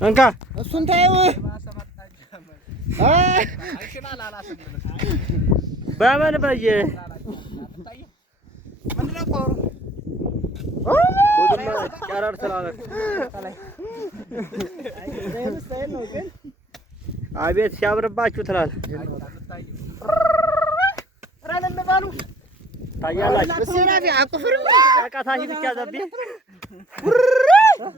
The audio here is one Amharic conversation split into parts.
እንካ እሱን ታየው በምን በየ ጨረር ስላለ አቤት ሲያምርባችሁ ትላለህ። ታያላችሁ አቃታሽ ብቻ ዘቤ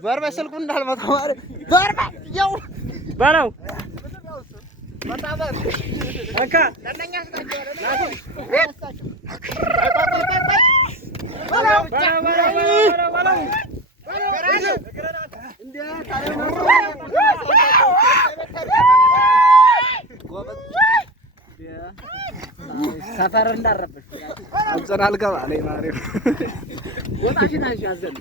በር በስልኩ እንዳልመታው ማለት በር ያው በለው መጣበር እንካ ለነኛ ሰፈር እንዳረበሽ አዘን አልገባ ላይ ማሪው ወጣሽና ያዘን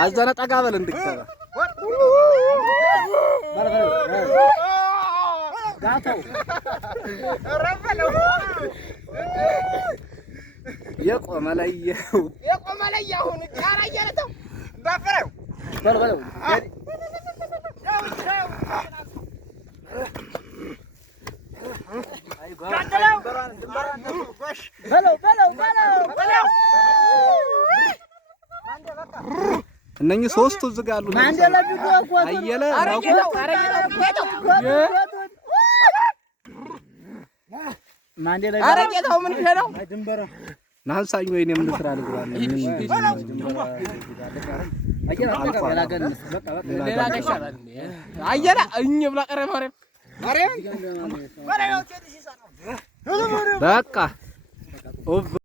አዘነ ጠጋ በል እንድትገባ ጋታው የቆመ ላይ አሁን ጫራ እያለተው ባፈረው በለው እነኚህ ሶስቱ እዚህ ጋር አሉ። አየለ አረቄታው ምን ነው ናንሳኝ ወይኔ ምን ስራ ልግባል አየለ እኝ ብላ ቀረ ማርያም በቃ